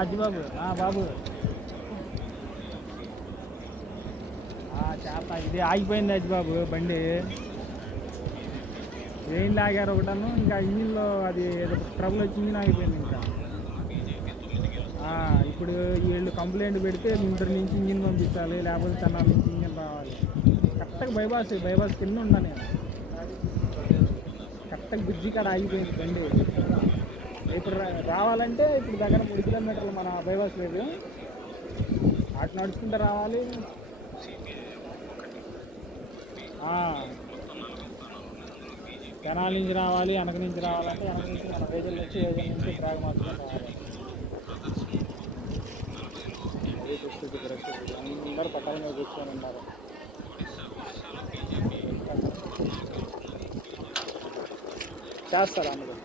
అజ్జిబాబు బాబు చేస్తా. ఇది ఆగిపోయింది అజ్జిబాబు బండి. ఏం లాగారు ఒకటను, ఇంకా ఇంజిన్లో అది ఏదో ట్రబుల్ వచ్చి ఇంజిన్ ఆగిపోయింది. ఇంకా ఇప్పుడు వీళ్ళు కంప్లైంట్ పెడితే ఇంటర్ నుంచి ఇంజిన్ పంపించాలి, లేకపోతే తెన్నాల నుంచి ఇంజిన్ రావాలి. కరెక్ట్గా బైపాస్ కింద ఉన్నా నేను. కరెక్ట్గా బ్రిడ్జి కాడ ఆగిపోయింది బండి. ఇప్పుడు రావాలంటే ఇప్పుడు దగ్గర 3 కిలోమీటర్లు మన బైపాస్ లేదు, అటు నడుచుకుంటూ రావాలి. తెనాల నుంచి రావాలి, వెనక నుంచి రావాలంటే వెనక నుంచి మన వేజల్ నుంచి ట్రాక్ మాత్రమే రావాలి. అందరూ పక్కన మీద కూర్చొని ఉన్నారు. చేస్తారు అందులో.